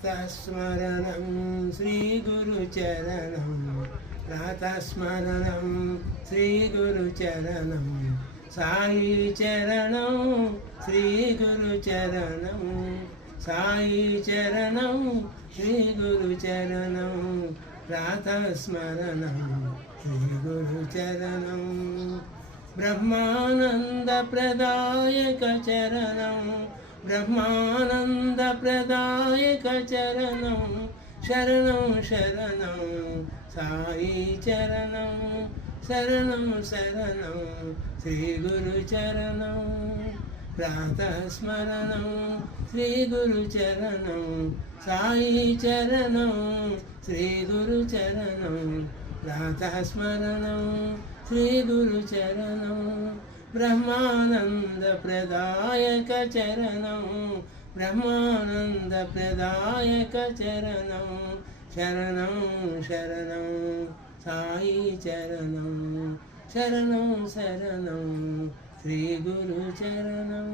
प्रातस्मरणं श्रीगुरुचरणं प्रातस्मरणं श्रीगुरुचरणं साईचरणं श्रीगुरुचरणं साईचरणं श्रीगुरुचरणं प्रातस्मरणं श्रीगुरुचरणं ब्रह्मानन्दप्रदायकचरणं ब्रह्मानन्दप्रदायकचरणं शरणं शरणं साईचरणं शरणं शरणं श्रीगुरुचरणं प्रातस्मरणं श्रीगुरुचरणं साईचरणं श्रीगुरुचरणं प्रातस्मरणं श्रीगुरुचरणं ब्रह्मानन्दप्रदायकचरणं ब्रह्मानन्दप्रदायकचरणं शरणं शरणं साईचरणं शरणं शरणं श्रीगुरुचरणं।